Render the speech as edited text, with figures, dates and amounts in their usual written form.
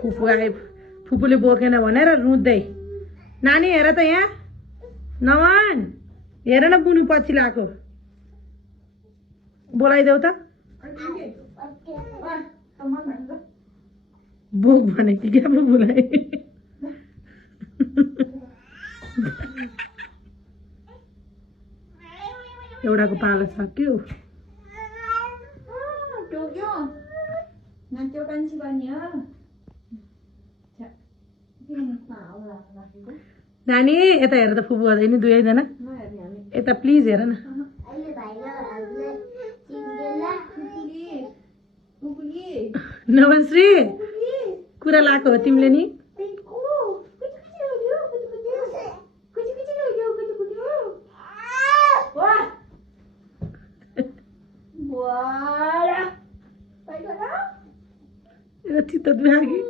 फुपू आए फुपूले बोकेन भनेर रुँदै नानी हेर त यहाँ नमन हेर न बुनु पछि लाएको बोलाइदेऊ त बोक भने कि क्या पो बोलाए एउटाको पालो सक्यो नानी यता हेर त फुपू गर्दैन दुवैजना यता प्लिज हेर न नवनश्री कुरा लाएको हो तिमीले नि चित्त दुखायो कि